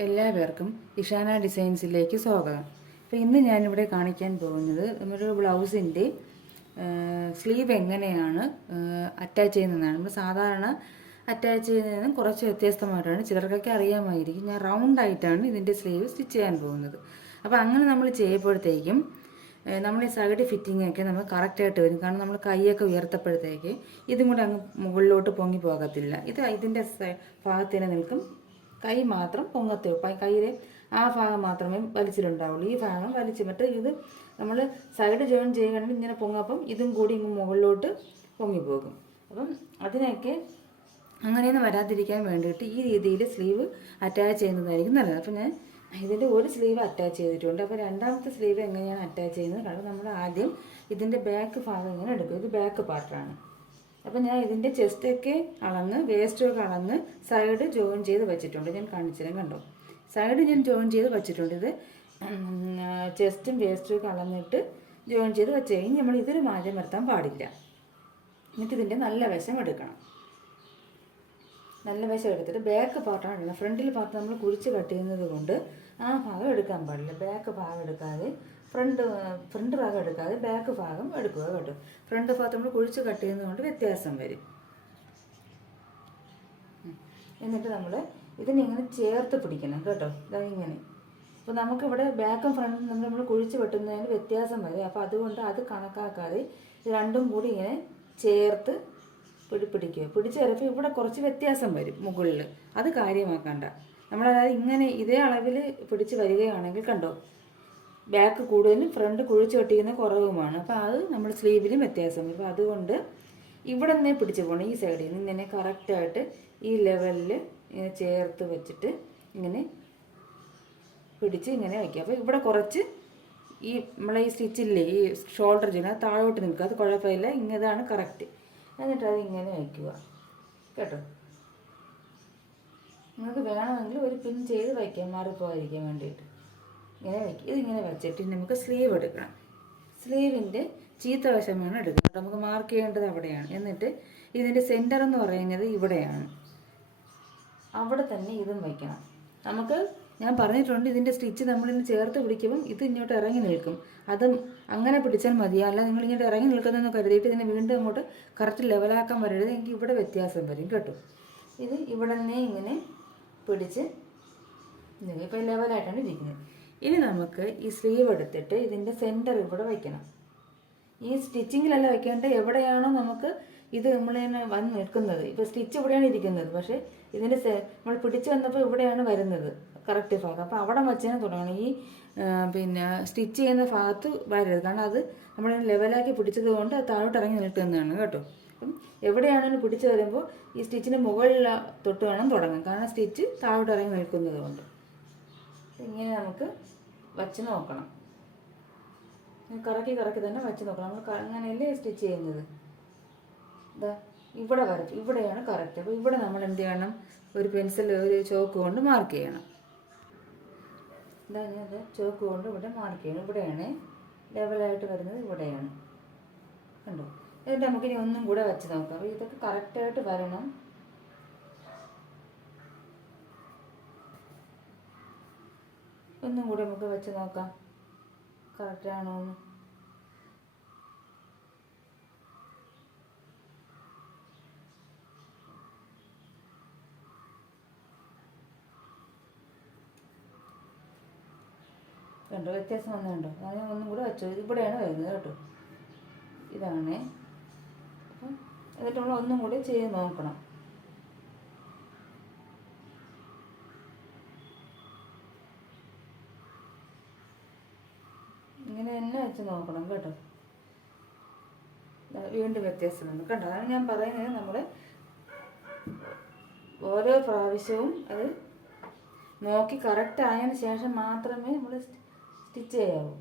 എല്ലാവർക്കും ഇഷാന ഡിസൈൻസിലേക്ക് സ്വാഗതം. അപ്പോൾ ഇന്ന് ഞാനിവിടെ കാണിക്കാൻ പോകുന്നത് നമ്മുടെ ബ്ലൗസിൻ്റെ സ്ലീവ് എങ്ങനെയാണ് അറ്റാച്ച് ചെയ്യുന്നതാണ്. നമ്മൾ സാധാരണ അറ്റാച്ച് ചെയ്യുന്നതിന് കുറച്ച് വ്യത്യസ്തമായിട്ടാണ്, ചിലർക്കൊക്കെ അറിയാമായിരിക്കും. ഞാൻ റൗണ്ടായിട്ടാണ് ഇതിൻ്റെ സ്ലീവ് സ്റ്റിച്ച് ചെയ്യാൻ പോകുന്നത്. അപ്പോൾ അങ്ങനെ നമ്മൾ ചെയ്യുമ്പോഴത്തേക്കും നമ്മൾ ഈ സൈഡ് ഫിറ്റിംഗ് ഒക്കെ നമ്മൾ കറക്റ്റായിട്ട് വരും. കാരണം നമ്മൾ കൈയൊക്കെ ഉയർത്തപ്പോഴത്തേക്ക് ഇതും കൂടെ അങ്ങ് മുകളിലോട്ട് പൊങ്ങി പോകത്തില്ല. ഇതിൻ്റെ ഭാഗത്തിന് നിൽക്കും, കൈ മാത്രം പൊങ്ങത്തേ. കയ്യിൽ ആ ഭാഗം മാത്രമേ വലിച്ചിട്ടുണ്ടാവുള്ളൂ. ഈ ഭാഗം വലിച്ച് മറ്റേ ഇത് നമ്മൾ സൈഡ് ജോയിൻ ചെയ്യുകയാണെങ്കിൽ ഇങ്ങനെ പൊങ്ങപ്പം ഇതും കൂടി ഇങ്ങ് മുകളിലോട്ട് പൊങ്ങിപ്പോകും. അപ്പം അതിനൊക്കെ അങ്ങനെയൊന്നും വരാതിരിക്കാൻ വേണ്ടിയിട്ട് ഈ രീതിയിൽ സ്ലീവ് അറ്റാച്ച് ചെയ്യുന്നതായിരിക്കും നല്ലത്. അപ്പം ഞാൻ ഇതിൻ്റെ ഒരു സ്ലീവ് അറ്റാച്ച് ചെയ്തിട്ടുണ്ട്. അപ്പോൾ രണ്ടാമത്തെ സ്ലീവ് എങ്ങനെയാണ് അറ്റാച്ച് ചെയ്യുന്നത്? കാരണം നമ്മൾ ആദ്യം ഇതിൻ്റെ ബാക്ക് ഭാഗം ഇങ്ങനെ എടുക്കും. ഇത് ബാക്ക് പാർട്ടാണ്. അപ്പം ഞാൻ ഇതിൻ്റെ ചെസ്റ്റൊക്കെ അളന്ന് വേസ്റ്റൊക്കെ അളന്ന് സൈഡ് ജോയിൻ ചെയ്ത് വെച്ചിട്ടുണ്ട്. ഞാൻ കാണിച്ചിരും, കണ്ടോ? സൈഡ് ഞാൻ ജോയിൻ ചെയ്ത് വെച്ചിട്ടുണ്ട്. ഇത് ചെസ്റ്റും വേസ്റ്റും ഒക്കെ അളന്നിട്ട് ജോയിൻ ചെയ്ത് വെച്ച് കഴിഞ്ഞ് നമ്മൾ ഇതിൽ മാറ്റം വരുത്താൻ പാടില്ല. എന്നിട്ട് ഇതിൻ്റെ നല്ല വശം എടുക്കണം. നല്ല വശം എടുത്തിട്ട് ബാക്ക് പാർട്ടാണ് എടുക്കണം. ഫ്രണ്ടിൽ പാർട്ട് നമ്മൾ കുഴിച്ച് കട്ട് ചെയ്യുന്നത് കൊണ്ട് ആ ഭാഗം എടുക്കാൻ പാടില്ല. ബാക്ക് ഭാഗം എടുക്കാതെ ഫ്രണ്ട് ഭാഗം എടുക്കാതെ ബാക്ക് ഭാഗം എടുക്കുക കേട്ടോ. ഫ്രണ്ട് ഭാഗത്ത് നമ്മൾ കുഴിച്ച് കട്ട് ചെയ്യുന്നതുകൊണ്ട് വ്യത്യാസം വരും. എന്നിട്ട് നമ്മൾ ഇതിനിങ്ങനെ ചേർത്ത് പിടിക്കണം കേട്ടോ. ഇങ്ങനെ അപ്പോൾ നമുക്കിവിടെ ബാക്കും ഫ്രണ്ടും നമ്മൾ കുഴിച്ച് വെട്ടുന്നതിന് വ്യത്യാസം വരും. അപ്പോൾ അതുകൊണ്ട് അത് കണക്കാക്കാതെ ഇത് രണ്ടും കൂടി ഇങ്ങനെ ചേർത്ത് പിടിക്കുക. പിടിച്ച് ചിലപ്പോൾ ഇവിടെ കുറച്ച് വ്യത്യാസം വരും മുകളിൽ. അത് കാര്യമാക്കണ്ട. നമ്മളതായത് ഇങ്ങനെ ഇതേ അളവിൽ പിടിച്ച് വരികയാണെങ്കിൽ കണ്ടോ, ബാക്ക് കൂടുതലും ഫ്രണ്ട് കുഴിച്ച് കെട്ടിക്കുന്ന കുറവുമാണ്. അപ്പോൾ അത് നമ്മൾ സ്ലീവിലും വ്യത്യാസം വരും. അപ്പോൾ അതുകൊണ്ട് ഇവിടെ നിന്ന് പിടിച്ച് പോകണം. ഈ സൈഡിൽ നിന്ന് ഇങ്ങനെ കറക്റ്റായിട്ട് ഈ ലെവലിൽ ഇങ്ങനെ ചേർത്ത് വെച്ചിട്ട് ഇങ്ങനെ പിടിച്ച് ഇങ്ങനെ വയ്ക്കുക. അപ്പോൾ ഇവിടെ കുറച്ച് ഈ നമ്മളെ ഈ സ്റ്റിച്ചില്ലേ, ഈ ഷോൾഡർ ചെയ്യുന്നത് താഴോട്ട് നിൽക്കുക. അത് കുഴപ്പമില്ല. ഇതാണ് കറക്റ്റ്. എന്നിട്ട് അത് ഇങ്ങനെ വയ്ക്കുക കേട്ടോ. നിങ്ങൾക്ക് വേണമെങ്കിൽ ഒരു പിൻ ചെയ്ത് വയ്ക്കാം, മാറിപ്പോകാതിരിക്കാൻ വേണ്ടിയിട്ട്. ഇങ്ങനെ വയ്ക്കുക. ഇതിങ്ങനെ വെച്ചിട്ട് നമുക്ക് സ്ലീവ് എടുക്കണം. സ്ലീവിൻ്റെ ചീത്ത വശമാണ് എടുക്കുന്നത്. നമുക്ക് മാർക്ക് ചെയ്യേണ്ടത് അവിടെയാണ്. എന്നിട്ട് ഇതിൻ്റെ സെൻറ്റർ എന്ന് പറയുന്നത് ഇവിടെയാണ്. അവിടെ തന്നെ ഇതും വയ്ക്കണം. നമുക്ക് ഞാൻ പറഞ്ഞിട്ടുണ്ട്, ഇതിൻ്റെ സ്റ്റിച്ച് നമ്മളിന്ന് ചേർത്ത് പിടിക്കുമ്പം ഇത് ഇങ്ങോട്ട് ഇറങ്ങി നിൽക്കും. അതും അങ്ങനെ പിടിച്ചാൽ മതിയോ, അല്ല നിങ്ങൾ ഇങ്ങോട്ട് ഇറങ്ങി നിൽക്കുന്നതെന്ന് കരുതിയിട്ട് ഇതിനെ വീണ്ടും അങ്ങോട്ട് കറക്റ്റ് ലെവലാക്കാൻ വരരുത്. എനിക്ക് ഇവിടെ വ്യത്യാസം വരും കേട്ടോ. ഇത് ഇവിടെ തന്നെ ഇങ്ങനെ പിടിച്ച് ഇപ്പോൾ ലെവലായിട്ടാണ് ഇരിക്കുന്നത്. ഇനി നമുക്ക് ഈ സ്ലീവ് എടുത്തിട്ട് ഇതിൻ്റെ സെൻറ്റർ ഇവിടെ വയ്ക്കണം. ഈ സ്റ്റിച്ചിങ്ങിലല്ല വയ്ക്കേണ്ടത്, എവിടെയാണോ നമുക്ക് ഇത് നമ്മളിങ്ങനെ വന്ന് നിൽക്കുന്നത്. ഇപ്പോൾ സ്റ്റിച്ച് ഇവിടെയാണ് ഇരിക്കുന്നത്, പക്ഷേ ഇതിൻ്റെ നമ്മൾ പിടിച്ച് വന്നപ്പോൾ ഇവിടെയാണ് വരുന്നത് കറക്റ്റ് ഭാഗം. അപ്പോൾ അവിടെ വച്ചാൽ തുടങ്ങണം. ഈ സ്റ്റിച്ച് ചെയ്യുന്ന ഭാഗത്ത് വരരുത്. കാരണം അത് നമ്മൾ ലെവലാക്കി പിടിച്ചത് കൊണ്ട് അത് താഴോട്ട് ഇറങ്ങി നിൽക്കുന്നതാണ് കേട്ടോ. അപ്പം എവിടെയാണെങ്കിലും പിടിച്ച് വരുമ്പോൾ ഈ സ്റ്റിച്ചിന് മുകളിൽ തൊട്ട് വേണം തുടങ്ങാൻ. കാരണം സ്റ്റിച്ച് താഴോട്ട് ഇറങ്ങി നിൽക്കുന്നത് കൊണ്ട് ഇങ്ങനെ നമുക്ക് വച്ച് നോക്കണം. കറക്കി തന്നെ വച്ച് നോക്കണം. നമ്മൾ അങ്ങനെയല്ലേ സ്റ്റിച്ച് ചെയ്യുന്നത്. ഇതാ ഇവിടെ വരച്ചു, ഇവിടെയാണ് കറക്റ്റ്. അപ്പോൾ ഇവിടെ നമ്മൾ എന്ത് ചെയ്യണം? ഒരു പെൻസിൽ, ഒരു ചോക്ക് കൊണ്ട് മാർക്ക് ചെയ്യണം. ഇതാ ഞാൻ ചോക്ക് കൊണ്ട് ഇവിടെ മാർക്ക് ചെയ്യണം. ഇവിടെയാണ് ലെവലായിട്ട് വരുന്നത്, ഇവിടെയാണ് കണ്ടോ. എന്നിട്ട് നമുക്കിനി ഒന്നും കൂടെ വെച്ച് നോക്കാം. അപ്പോൾ ഇതൊക്കെ കറക്റ്റായിട്ട് വരണം. ഒന്നും കൂടെ നമുക്ക് വെച്ച് നോക്കാം കറക്റ്റാണോ എന്ന്. കണ്ടോ വ്യത്യാസം വന്നുണ്ടോ? ഞാൻ ഒന്നും കൂടെ വെച്ചു. ഇവിടെയാണ് വരുന്നത് കേട്ടോ. ഇതാണ്. അപ്പം എന്നിട്ട് നമ്മൾ ഒന്നും കൂടി ചെയ്ത് നോക്കണം. ഇങ്ങനെ തന്നെ വെച്ച് നോക്കണം കേട്ടോ. വീണ്ടും വ്യത്യാസം വന്നു കണ്ടോ. അതാണ് ഞാൻ പറയുന്നത്, നമ്മൾ ഓരോ പ്രാവശ്യവും അത് നോക്കി കറക്റ്റ് ആയതിന് ശേഷം മാത്രമേ നമ്മൾ സ്റ്റിച്ച് ചെയ്യാവൂ.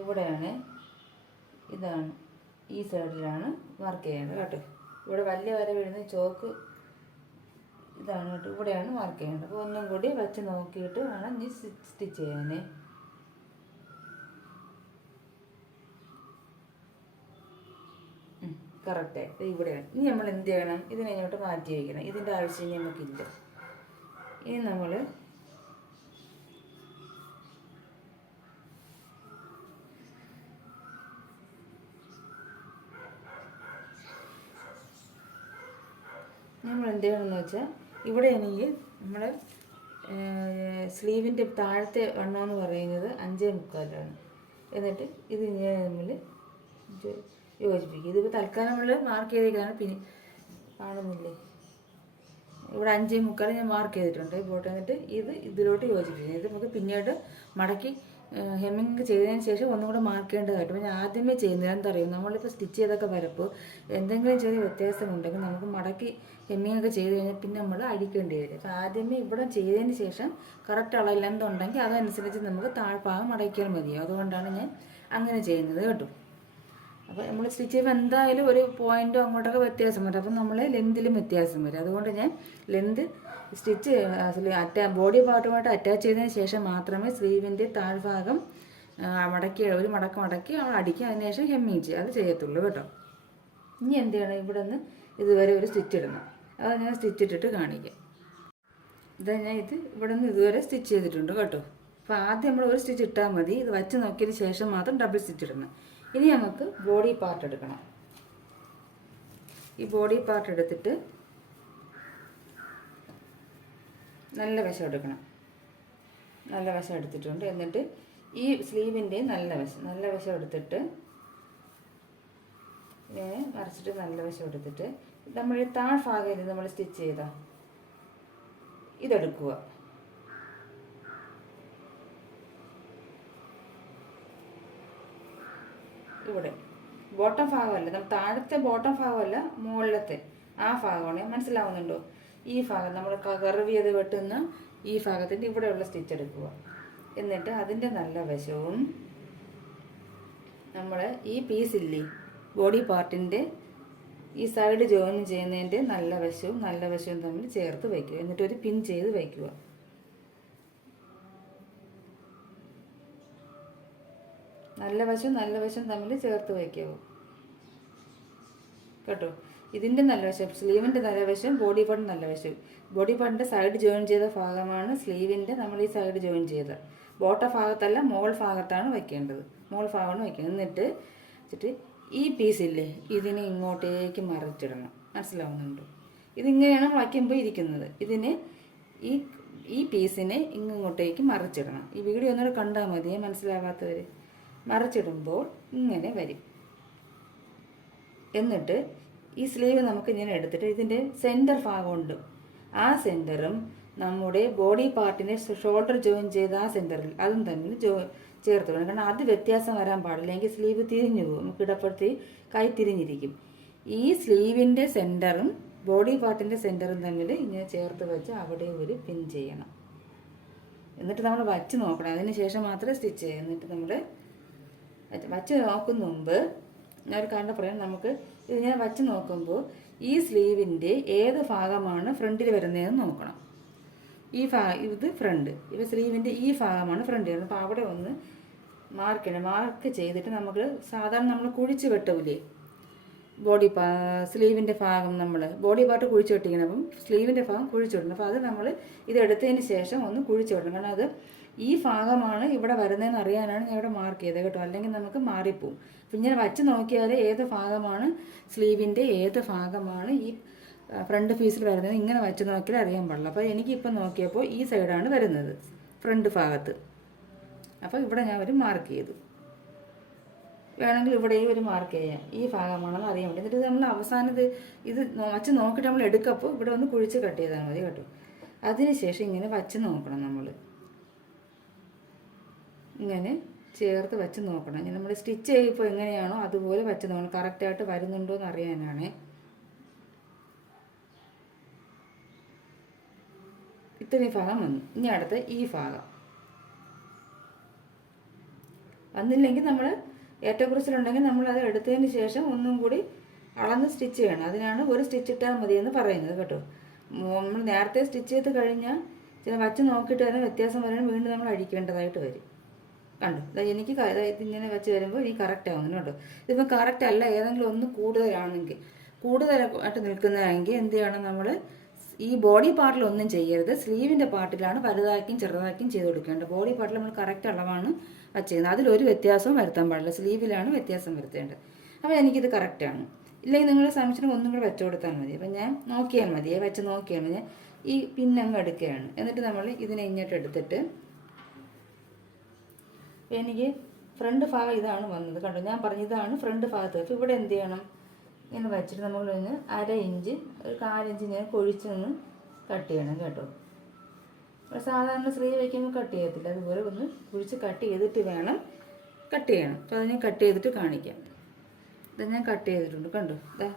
ഇവിടെയാണ്, ഇതാണ്, ഈ സൈഡിലാണ് മാർക്ക് ചെയ്യേണ്ടത് കേട്ടോ. ഇവിടെ വലിയ വര വീഴുന്ന ചോക്ക് ഇതാണ് കേട്ടോ. ഇവിടെയാണ് മാർക്ക് ചെയ്യേണ്ടത്. അപ്പോൾ ഒന്നും കൂടി വെച്ച് നോക്കിയിട്ട് വേണം ഇനി സ്റ്റിച്ച് ചെയ്യാൻ. കറക്റ്റായി ഇവിടെയാണ്. ഇനി നമ്മൾ എന്ത് ചെയ്യണം, ഇതിനെ ഇങ്ങോട്ട് മാറ്റി വയ്ക്കണം. ഇതിൻ്റെ ആവശ്യം നമുക്കില്ല. ഇനി നമ്മൾ എന്ത് ചെയ്യണമെന്ന് വെച്ചാൽ, ഇവിടെയാണെങ്കിൽ നമ്മൾ സ്ലീവിൻ്റെ താഴത്തെ വണ്ണം എന്ന് പറയുന്നത് 5.25 എന്നിട്ട് ഇത് ഇങ്ങനെ നമ്മൾ യോജിപ്പിക്കും. ഇതിപ്പോൾ തൽക്കാലം നമ്മൾ മാർക്ക് ചെയ്തേക്കാണ്. പിന്നെ കാണുന്നില്ലേ, ഇവിടെ 5.25 ഞാൻ മാർക്ക് ചെയ്തിട്ടുണ്ട് പോട്ടെ. എന്നിട്ട് ഇത് ഇതിലോട്ട് യോജിപ്പിക്കും. ഇത് നമുക്ക് പിന്നീട് മടക്കി ഹെമ്മിങ് ചെയ്തതിന് ശേഷം ഒന്നും കൂടെ മാർക്ക് ചെയ്യേണ്ടതായിട്ട്. ഞാൻ ആദ്യമേ ചെയ്യുന്നത് എന്താ അറിയും, നമ്മളിപ്പോൾ സ്റ്റിച്ച് ചെയ്തൊക്കെ വരപ്പോൾ എന്തെങ്കിലും ചെറിയ വ്യത്യാസമുണ്ടെങ്കിൽ നമുക്ക് മടക്കി ഹെമ്മിങ് ഒക്കെ ചെയ്ത് കഴിഞ്ഞാൽ പിന്നെ നമ്മൾ അടിക്കേണ്ടി വരും. അപ്പോൾ ആദ്യമേ ഇവിടെ ചെയ്തതിന് ശേഷം കറക്റ്റ് അളവ് എന്തുണ്ടെങ്കിൽ അതനുസരിച്ച് നമുക്ക് താഴ്ഭാഗം മടക്കിയാൽ മതിയോ. അതുകൊണ്ടാണ് ഞാൻ അങ്ങനെ ചെയ്യുന്നത് കേട്ടോ. അപ്പോൾ നമ്മൾ സ്റ്റിച്ച് ചെയ്യുമ്പോൾ എന്തായാലും ഒരു പോയിൻറ്റോ അങ്ങോട്ടൊക്കെ വ്യത്യാസം വരും. അപ്പം നമ്മൾ ലെന്തിലും വ്യത്യാസം വരും. അതുകൊണ്ട് ഞാൻ ലെന്ത് സ്റ്റിച്ച് ബോഡി പാർട്ടുമായിട്ട് അറ്റാച്ച് ചെയ്തതിന് ശേഷം മാത്രമേ സ്ലീവിൻ്റെ താഴ്ഭാഗം മടക്കി ഒരു മടക്കി അവൾ അടിക്കുക. അതിനുശേഷം ഹെമ്മിങ് ചെയ്യുക, അത് ചെയ്യത്തുള്ളൂ കേട്ടോ. ഇനി എന്ത് ചെയ്യണം, ഇവിടെ നിന്ന് ഇതുവരെ ഒരു സ്റ്റിച്ച് ഇടണം. അത് ഞാൻ സ്റ്റിച്ച് ഇട്ടിട്ട് കാണിക്കാം. ഞാൻ ഇവിടെ നിന്ന് ഇതുവരെ സ്റ്റിച്ച് ചെയ്തിട്ടുണ്ട് കേട്ടോ. അപ്പോൾ ആദ്യം നമ്മൾ ഒരു സ്റ്റിച്ച് ഇട്ടാൽ മതി. ഇത് വച്ച് നോക്കിയതിന് ശേഷം മാത്രം ഡബിൾ സ്റ്റിച്ച് ഇടണം. ഇനി നമുക്ക് ബോഡി പാർട്ട് എടുക്കണം. ഈ ബോഡി പാർട്ട് എടുത്തിട്ട് നല്ല വശം എടുക്കണം. നല്ല വശം എടുത്തിട്ടുണ്ട്. എന്നിട്ട് ഈ സ്ലീവിൻ്റെ നല്ല വശം എടുത്തിട്ട് ഇങ്ങനെ മറിച്ചിട്ട് നല്ല വശം എടുത്തിട്ട് നമ്മൾ താഴ്ഭാഗം നമ്മൾ സ്റ്റിച്ച് ചെയ്ത ഇതെടുക്കുക. ഇവിടെ ബോട്ടം ഭാഗമല്ല, നമ്മൾ താഴത്തെ ബോട്ടം ഭാഗമല്ല, മുകളിലത്തെ ആ ഭാഗമാണ്. മനസ്സിലാവുന്നുണ്ടോ? ഈ ഭാഗം നമ്മൾ കർവ് ചെയ്ത് വെട്ടുന്ന ഈ ഭാഗത്തിൻ്റെ ഇവിടെയുള്ള സ്റ്റിച്ച് എടുക്കുക. എന്നിട്ട് അതിൻ്റെ നല്ല വശവും നമ്മൾ ഈ പീസില്ലേ ബോഡി പാർട്ടിൻ്റെ ഈ സൈഡ് ജോയിൻ ചെയ്യുന്നതിൻ്റെ നല്ല വശവും തമ്മിൽ ചേർത്ത് വയ്ക്കുക. എന്നിട്ട് ഒരു പിൻ ചെയ്ത് വയ്ക്കുക. നല്ല വശം തമ്മിൽ ചേർത്ത് വയ്ക്കാവൂ കേട്ടോ. ഇതിൻ്റെ നല്ല വശം, സ്ലീവിൻ്റെ നല്ല വശം, ബോഡി പാർട്ടിൻ്റെ നല്ല വശം. ബോഡി പാർട്ടിൻ്റെ സൈഡ് ജോയിൻ ചെയ്ത ഭാഗമാണ് സ്ലീവിൻ്റെ നമ്മൾ ഈ സൈഡ് ജോയിൻ ചെയ്ത. ബോട്ടം ഭാഗത്തല്ല, മോൾ ഭാഗത്താണ് വയ്ക്കേണ്ടത്. മോൾ ഭാഗമാണ് വയ്ക്കുന്നത്. എന്നിട്ട് ഈ പീസില്ലേ ഇതിനെ ഇങ്ങോട്ടേക്ക് മറിച്ചിടണം. മനസ്സിലാവുന്നുണ്ടോ? ഇതിങ്ങനെയാണ് വയ്ക്കുമ്പോൾ ഇരിക്കുന്നത്. ഇതിന് ഈ പീസിനെ ഇങ്ങോട്ടേക്ക് മറിച്ചിടണം. ഈ വീഡിയോ ഒന്നുകൂടെ കണ്ടാൽ മതിയെ, മനസ്സിലാവാത്തവർ. മറിച്ചിടുമ്പോൾ ഇങ്ങനെ വരും. എന്നിട്ട് ഈ സ്ലീവ് നമുക്ക് ഇങ്ങനെ എടുത്തിട്ട് ഇതിൻ്റെ സെൻറ്റർ ഭാഗമുണ്ട്, ആ സെൻറ്ററും നമ്മുടെ ബോഡി പാർട്ടിനെ ഷോൾഡർ ജോയിൻ ചെയ്ത ആ സെൻറ്ററിൽ അതും തമ്മിൽ ചേർത്ത് വേണം. കാരണം അത് വ്യത്യാസം വരാൻ പാടില്ല, എങ്കിൽ സ്ലീവ് തിരിഞ്ഞു പോകും. നമുക്ക് ഇടപ്പെടുത്തി കൈ തിരിഞ്ഞിരിക്കും. ഈ സ്ലീവിൻ്റെ സെൻറ്ററും ബോഡി പാർട്ടിൻ്റെ സെൻറ്ററും തമ്മിൽ ഇങ്ങനെ ചേർത്ത് വെച്ച് അവിടെ ഒരു പിൻ ചെയ്യണം. എന്നിട്ട് നമ്മൾ വച്ച് നോക്കണം. അതിന് ശേഷം മാത്രമേ സ്റ്റിച്ച് ചെയ്യാം. എന്നിട്ട് നമ്മൾ വച്ച് നോക്കുന്ന മുമ്പ് ഞാനൊരു കാരണം പറയാം. നമുക്ക് ഇതിങ്ങനെ വച്ച് നോക്കുമ്പോൾ ഈ സ്ലീവിൻ്റെ ഏത് ഭാഗമാണ് ഫ്രണ്ടിൽ വരുന്നതെന്ന് നോക്കണം. ഇത് ഫ്രണ്ട്, ഇപ്പോൾ സ്ലീവിൻ്റെ ഈ ഭാഗമാണ് ഫ്രണ്ട് വരുന്നത്. അപ്പോൾ അവിടെ ഒന്ന് മാർക്ക് ചെയ്തിട്ട് നമുക്ക് സാധാരണ നമ്മൾ കുഴിച്ച് വെട്ടൂലേ സ്ലീവിൻ്റെ ഭാഗം, നമ്മൾ ബോഡി പാർട്ട് കുഴിച്ച് വെട്ടിക്കണം. അപ്പം സ്ലീവിൻ്റെ ഭാഗം കുഴിച്ച് വെട്ടണം. അപ്പോൾ അത് നമ്മൾ ഇതെടുത്തതിന് ശേഷം ഒന്ന് കുഴിച്ച് വെട്ടണം. കാരണം അത് ഈ ഭാഗമാണ് ഇവിടെ വരുന്നതെന്ന് അറിയാനാണ് ഞാൻ ഇവിടെ മാർക്ക് ചെയ്തത് കേട്ടോ. അല്ലെങ്കിൽ നമുക്ക് മാറിപ്പോവും. അപ്പം ഇങ്ങനെ വച്ച് നോക്കിയാൽ ഏത് ഭാഗമാണ് സ്ലീവിൻ്റെ ഏത് ഭാഗമാണ് ഈ ഫ്രണ്ട് പീസിൽ വരുന്നത് ഇങ്ങനെ വച്ച് നോക്കിയാൽ അറിയാൻ പാടില്ല. അപ്പോൾ എനിക്കിപ്പോൾ നോക്കിയപ്പോൾ ഈ സൈഡാണ് വരുന്നത്, ഫ്രണ്ട് ഭാഗത്ത്. അപ്പോൾ ഇവിടെ ഞാൻ ഒരു മാർക്ക് ചെയ്തു. വേണമെങ്കിൽ ഇവിടെയും ഒരു മാർക്ക് ചെയ്യാം, ഈ ഭാഗമാണെന്ന് അറിയാൻ വേണ്ടി. എന്നിട്ട് നമ്മൾ അവസാനം ഇത് വച്ച് നോക്കിയിട്ട് നമ്മൾ എടുക്കപ്പോൾ ഇവിടെ ഒന്ന് കുഴിച്ച് കട്ട് ചെയ്താൽ മതി കേട്ടോ. അതിനുശേഷം ഇങ്ങനെ വച്ച് നോക്കണം. നമ്മൾ ഇങ്ങനെ ചേർത്ത് വച്ച് നോക്കണം. ഇങ്ങനെ നമ്മൾ സ്റ്റിച്ച് ചെയ്യുമ്പോൾ എങ്ങനെയാണോ അതുപോലെ വച്ച് നോക്കണം. കറക്റ്റായിട്ട് വരുന്നുണ്ടോ എന്ന് അറിയാനാണ്. ഇത്രയും ഭാഗം വന്നു. ഇനി അടുത്ത് ഈ ഭാഗം വന്നില്ലെങ്കിൽ നമ്മൾ ഏറ്റക്കുറച്ചിലുണ്ടെങ്കിൽ നമ്മൾ അത് എടുത്തതിന് ശേഷം ഒന്നും കൂടി അളന്ന് സ്റ്റിച്ച് ചെയ്യണം. അതിനാണ് ഒരു സ്റ്റിച്ച് ഇട്ടാൽ മതിയെന്ന് പറയുന്നത് കേട്ടോ. നമ്മൾ നേരത്തെ സ്റ്റിച്ച് ചെയ്ത് കഴിഞ്ഞാൽ ചില വച്ച് നോക്കിയിട്ട് തന്നെ വ്യത്യാസം വരാൻ വീണ്ടും നമ്മൾ അഴിക്കേണ്ടതായിട്ട് വരും. കണ്ടു. എനിക്ക് ഇതിങ്ങനെ വെച്ച് വരുമ്പോൾ ഈ കറക്റ്റ് ആവുന്നു കേട്ടോ. ഇതിപ്പോൾ കറക്റ്റ് അല്ല, ഏതെങ്കിലും ഒന്ന് കൂടുതലായിട്ട് നിൽക്കുന്നതെങ്കിൽ എന്ത് ചെയ്യണം, നമ്മൾ ഈ ബോഡി പാർട്ടിലൊന്നും ചെയ്യരുത്. സ്ലീവിൻ്റെ പാർട്ടിലാണ് വലുതാക്കിയും ചെറുതാക്കിയും ചെയ്ത് കൊടുക്കേണ്ടത്. ബോഡി പാർട്ടിൽ നമ്മൾ കറക്റ്റ് അളവാണ് വച്ചിരുന്നത്. അതിലൊരു വ്യത്യാസവും വരുത്താൻ പാടില്ല. സ്ലീവിലാണ് വ്യത്യാസം വരുത്തേണ്ടത്. അപ്പോൾ എനിക്കിത് കറക്റ്റാണ്. ഇല്ലെങ്കിൽ നിങ്ങൾ സംശയം ഒന്നും കൂടെ വെച്ച് കൊടുത്താൽ മതി. അപ്പം ഞാൻ നോക്കിയാൽ മതി, വെച്ച് നോക്കിയാൽ മതി. ഈ പിന്നങ്ങ് എടുക്കുകയാണ്. എന്നിട്ട് നമ്മൾ ഇതിനെ ഇങ്ങോട്ട് എടുത്തിട്ട്, എനിക്ക് ഫ്രണ്ട് ഭാഗം ഇതാണ് വന്നത് കണ്ടോ. ഞാൻ പറഞ്ഞു ഇതാണ് ഫ്രണ്ട് ഭാഗത്ത്. അപ്പോൾ ഇവിടെ എന്ത് ചെയ്യണം, ഇങ്ങനെ വെച്ചിട്ട് നമ്മളൊന്ന് 1/2 ഇഞ്ച്, ഒരു 1/4 ഇഞ്ച് ഞാൻ കൊഴിച്ച് നിന്ന് കട്ട് ചെയ്യണം കേട്ടോ. സാധാരണ സ്ലീവ് വയ്ക്കുമ്പോൾ കട്ട് ചെയ്യത്തില്ല, അതുപോലെ ഒന്ന് കുഴിച്ച് കട്ട് ചെയ്തിട്ട് വേണം കട്ട് ചെയ്യണം. അപ്പോൾ അത് ഞാൻ കട്ട് ചെയ്തിട്ട് കാണിക്കാം. ഇത് ഞാൻ കട്ട് ചെയ്തിട്ടുണ്ട് കണ്ടോ, ഇതാ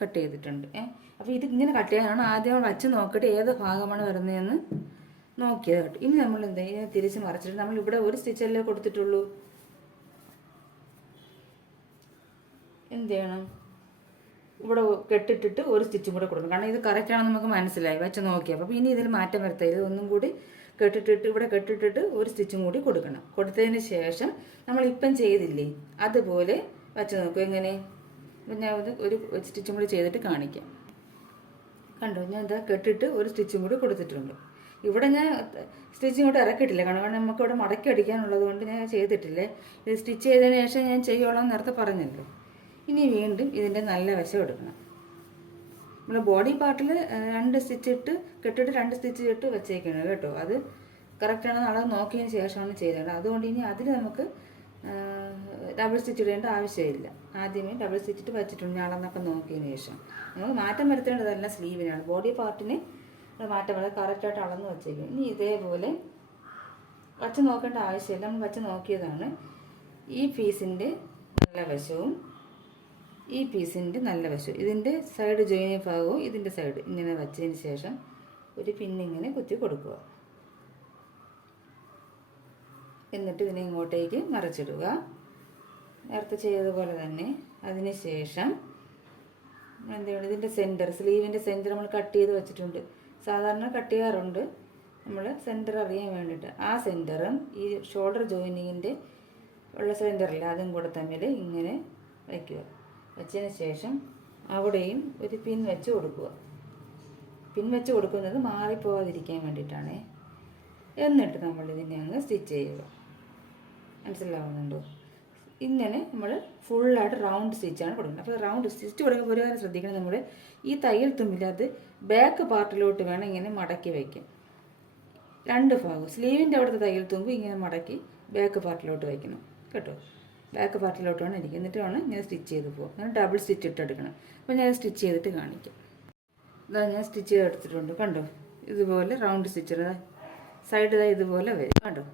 കട്ട് ചെയ്തിട്ടുണ്ട്. അപ്പോൾ ഇത് ഇങ്ങനെ കട്ട് ചെയ്യാനാണ് ആദ്യം വച്ച് നോക്കിയിട്ട് ഏത് ഭാഗമാണ് വരുന്നതെന്ന് നോക്കിയത് കേട്ടോ. ഇനി നമ്മൾ എന്തെങ്കിലും തിരിച്ച് മറിച്ചിട്ട് നമ്മൾ ഇവിടെ ഒരു സ്റ്റിച്ചല്ലേ കൊടുത്തിട്ടുള്ളൂ. എന്ത് ചെയ്യണം, ഇവിടെ കെട്ടിട്ടിട്ട് ഒരു സ്റ്റിച്ചും കൂടെ കൊടുക്കണം. കാരണം ഇത് കറക്റ്റാണെന്ന് നമുക്ക് മനസ്സിലായി വെച്ച് നോക്കിയാൽ. അപ്പോൾ ഇനി ഇതിൽ മാറ്റം വരുത്താം. ഇത് ഒന്നും കൂടി ഇവിടെ കെട്ടിട്ടിട്ട് ഒരു സ്റ്റിച്ചും കൂടി കൊടുക്കണം. കൊടുത്തതിന് ശേഷം നമ്മളിപ്പം ചെയ്തില്ലേ അതുപോലെ വെച്ച് നോക്കും. എങ്ങനെ, ഞാൻ ഒരു സ്റ്റിച്ചും കൂടി ചെയ്തിട്ട് കാണിക്കാം. കണ്ടോ, ഞാൻ എന്താ കെട്ടിട്ട് ഒരു സ്റ്റിച്ചും കൂടി കൊടുത്തിട്ടുണ്ട്. ഇവിടെ ഞാൻ സ്റ്റിച്ച് ഇങ്ങോട്ട് ഇറക്കിയിട്ടില്ല, കാരണം നമുക്ക് ഇവിടെ മടക്കി അടിക്കാനുള്ളത് കൊണ്ട് ഞാൻ ചെയ്തിട്ടില്ലേ. ഇത് സ്റ്റിച്ച് ചെയ്തതിന് ശേഷം ഞാൻ ചെയ്യുള്ളൂ നേരത്തെ പറഞ്ഞല്ലോ. ഇനി വീണ്ടും ഇതിൻ്റെ നല്ല വശം എടുക്കണം. നമ്മൾ ബോഡി പാർട്ടിൽ 2 സ്റ്റിച്ച് ഇട്ട് കെട്ടിട്ട് 2 സ്റ്റിച്ച് ഇട്ട് വെച്ചേക്കണം കേട്ടോ. അത് കറക്റ്റാണെന്ന് അളവ് നോക്കിയതിന് ശേഷമാണ് ചെയ്തത്. അതുകൊണ്ട് ഇനി അതിൽ നമുക്ക് ഡബിൾ സ്റ്റിച്ച് ഇടേണ്ട ആവശ്യമില്ല. ആദ്യമേ ഡബിൾ സ്റ്റിച്ച് ഇട്ട് വെച്ചിട്ടുണ്ട് അളന്നൊക്കെ നോക്കിയതിന് ശേഷം. നമുക്ക് മാറ്റം വരുത്തേണ്ടതല്ല സ്ലീവിനാണ്, ബോഡി പാർട്ടിന് മാറ്റം വരുന്നത് കറക്റ്റായിട്ട് അളന്ന് വെച്ചേക്കും. ഇനി ഇതേപോലെ വച്ച് നോക്കേണ്ട ആവശ്യമില്ല, നമ്മൾ വച്ച് നോക്കിയതാണ്. ഈ പീസിൻ്റെ നല്ല വശവും ഈ പീസിൻ്റെ നല്ല വശവും ഇതിൻ്റെ സൈഡ് ജോയിനിങ് ഭാഗവും ഇതിൻ്റെ സൈഡ് ഇങ്ങനെ വച്ചതിന് ശേഷം ഒരു പിന്നിങ്ങനെ കുത്തി കൊടുക്കുക. എന്നിട്ട് ഇതിനെ ഇങ്ങോട്ടേക്ക് മറിച്ചിടുക, നേരത്തെ ചെയ്തതുപോലെ തന്നെ. അതിന് ശേഷം എന്താണ്, ഇതിൻ്റെ സെൻറ്റർ, സ്ലീവിൻ്റെ സെൻറ്റർ നമ്മൾ കട്ട് ചെയ്ത് വെച്ചിട്ടുണ്ട്. സാധാരണ കട്ട് ചെയ്യാറുണ്ട് നമ്മൾ സെൻറ്റർ അറിയാൻ വേണ്ടിയിട്ട്. ആ സെൻറ്ററും ഈ ഷോൾഡർ ജോയിനിങ്ങിൻ്റെ ഉള്ള സെൻറ്ററില്ല അതും കൂടെ തമ്മിൽ ഇങ്ങനെ വയ്ക്കുക. വെച്ചതിന് ശേഷം അവിടെയും ഒരു പിൻ വെച്ച് കൊടുക്കുക. പിൻ വെച്ച് കൊടുക്കുന്നത് മാറിപ്പോകാതിരിക്കാൻ വേണ്ടിയിട്ടാണ്. എന്നിട്ട് നമ്മൾ ഇതിനെ അങ്ങ് സ്റ്റിച്ച് ചെയ്യുക. മനസ്സിലാവുന്നുണ്ടോ? ഇങ്ങനെ നമ്മൾ ഫുള്ളായിട്ട് റൗണ്ട് സ്റ്റിച്ചാണ് കൊടുക്കുന്നത്. അപ്പോൾ റൗണ്ട് സ്റ്റിച്ച് കൊടുക്കുമ്പോൾ ഒരു കാര്യം ശ്രദ്ധിക്കണം, നമ്മൾ ഈ തയ്യൽ തുമ്പിലത് ബാക്ക് പാർട്ടിലോട്ട് വേണം ഇങ്ങനെ മടക്കി വയ്ക്കും. 2 ഭാഗവും സ്ലീവിൻ്റെ അവിടുത്തെ തയ്യൽ തുമ്പ് ഇങ്ങനെ മടക്കി ബാക്ക് പാർട്ടിലോട്ട് വയ്ക്കണം കേട്ടോ. ബാക്ക് പാർട്ടിലോട്ട് വേണം ഇരിക്കും. എന്നിട്ട് വേണം ഇങ്ങനെ സ്റ്റിച്ച് ചെയ്ത് പോകും. അങ്ങനെ ഡബിൾ സ്റ്റിച്ച് ഇട്ടെടുക്കണം. അപ്പോൾ ഞാൻ സ്റ്റിച്ച് ചെയ്തിട്ട് കാണിക്കാം. ഇതാ ഞാൻ സ്റ്റിച്ച് ചെയ്തെടുത്തിട്ടുണ്ട് കണ്ടോ. ഇതുപോലെ റൗണ്ട് സ്റ്റിച്ച് സൈഡ് ഇതുപോലെ വരും കണ്ടോ.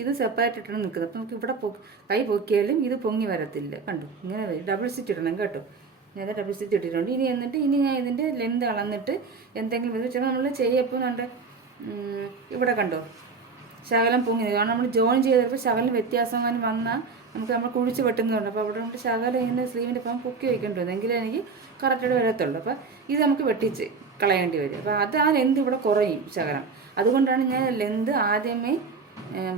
ഇത് സെപ്പറേറ്റ് ഇട്ടാണ് നിൽക്കുന്നത്. അപ്പോൾ നമുക്ക് ഇവിടെ കൈ പൊക്കിയാലും ഇത് പൊങ്ങി വരത്തില്ല കണ്ടോ. ഇങ്ങനെ വരും. ഡബിൾ സ്റ്റിച്ച് ഇടണം കേട്ടോ. ഞാൻ ഡബിൾ സ്റ്റിച്ച് ഇട്ടിട്ടുണ്ട്. ഇനി ഞാൻ ഇതിൻ്റെ ലെന്ത് അളന്നിട്ട് എന്തെങ്കിലും വെച്ചാൽ നമ്മൾ ചെയ്യപ്പോൾ നമ്മുടെ ഇവിടെ കണ്ടോ ശകലം പൊങ്ങി. കാരണം നമ്മൾ ജോയിൻ ചെയ്തപ്പോൾ ശകലം വ്യത്യാസം അങ്ങനെ വന്നാൽ നമ്മൾ കുഴിച്ച് വെട്ടുന്നതുകൊണ്ട്. അപ്പോൾ അവിടെ നമുക്ക് ശകലം ഇങ്ങനെ സ്ലീവിൻ്റെ ഭാഗം പൊക്കി വയ്ക്കേണ്ടി വരും, എങ്കിലേ എനിക്ക് കറക്റ്റായിട്ട് വരത്തുള്ളൂ. അപ്പോൾ ഇത് നമുക്ക് വെട്ടിച്ച് കളയേണ്ടി വരും. അപ്പോൾ അത് ആ ലെന്ത് ഇവിടെ കുറയും ശകലം. അതുകൊണ്ടാണ് ഞാൻ ലെന്ത് ആദ്യമേ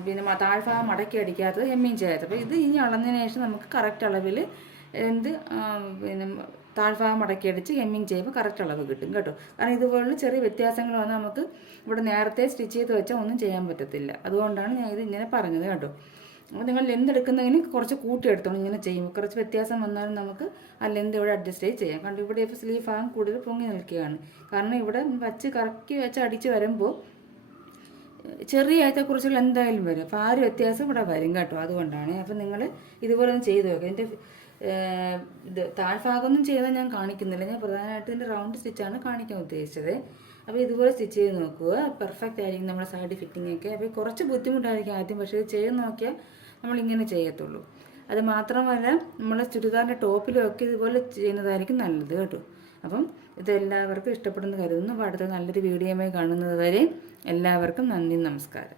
പിന്നെ താഴ്ഭാഗം മടക്കി അടിക്കാത്തത്, എമ്മയും ചെയ്യാത്തത്. അപ്പോൾ ഇത് ഇനി അളന്നതിന് ശേഷം നമുക്ക് കറക്റ്റ് അളവിൽ എന്ത് പിന്നെ താഴ്ഭാഗം മടക്കി അടിച്ച് എമ്മിങ് ചെയ്യുമ്പോൾ കറക്റ്റ് അളവ് കിട്ടും കേട്ടോ. കാരണം ഇതുപോലുള്ള ചെറിയ വ്യത്യാസങ്ങൾ വന്നാൽ നമുക്ക് ഇവിടെ നേരത്തെ സ്റ്റിച്ച് ചെയ്ത് വെച്ചാൽ ഒന്നും ചെയ്യാൻ പറ്റത്തില്ല. അതുകൊണ്ടാണ് ഞാൻ ഇത് ഇങ്ങനെ പറഞ്ഞത് കേട്ടോ. അപ്പോൾ നിങ്ങൾ ലെന്ത് എടുക്കുന്നതിന് കുറച്ച് കൂട്ടിയെടുത്തോണം. ഇങ്ങനെ ചെയ്യുമ്പോൾ കുറച്ച് വ്യത്യാസം വന്നാലും നമുക്ക് ആ ലെന്ത് ഇവിടെ അഡ്ജസ്റ്റ് ചെയ്യാം. കാരണം ഇവിടെ ഇപ്പോൾ സ്ലീവ് ഭാഗം കൂടുതൽ പൊങ്ങി നിൽക്കുകയാണ്. കാരണം ഇവിടെ വച്ച് കറക്കി വെച്ച് അടിച്ച് വരുമ്പോൾ ചെറിയ ആയത്തെക്കുറിച്ചുള്ള എന്തായാലും വരും. അപ്പോൾ ആ ഒരു വ്യത്യാസം ഇവിടെ വരും കേട്ടോ. അതുകൊണ്ടാണ്. അപ്പോൾ നിങ്ങൾ ഇതുപോലെ ഒന്ന് ചെയ്ത് നോക്കുക. എൻ്റെ ഇത് താഴ്ഭാഗമൊന്നും ചെയ്താൽ ഞാൻ കാണിക്കുന്നില്ല. ഞാൻ പ്രധാനമായിട്ട് ഇതിൻ്റെ റൗണ്ട് സ്റ്റിച്ചാണ് കാണിക്കാൻ ഉദ്ദേശിച്ചത്. അപ്പോൾ ഇതുപോലെ സ്റ്റിച്ച് ചെയ്ത് നോക്കുക. പെർഫെക്റ്റ് ആയിരിക്കും നമ്മുടെ സൈഡ് ഫിറ്റിംഗ് ഒക്കെ. അപ്പോൾ കുറച്ച് ബുദ്ധിമുട്ടായിരിക്കും ആദ്യം, പക്ഷേ ഇത് ചെയ്ത് നോക്കിയാൽ നമ്മളിങ്ങനെ ചെയ്യത്തുള്ളൂ. അത് മാത്രമല്ല നമ്മൾ ചുരിദാറിൻ്റെ ടോപ്പിലും ഒക്കെ ഇതുപോലെ ചെയ്യുന്നതായിരിക്കും നല്ലത് കേട്ടോ. അപ്പം ഇതെല്ലാവർക്കും ഇഷ്ടപ്പെടുന്ന കരുതുന്നു. അപ്പോൾ അടുത്ത നല്ലൊരു വീഡിയോയുമായി കാണുന്നത് വരെ എല്ലാവർക്കും നന്ദി, നമസ്കാരം.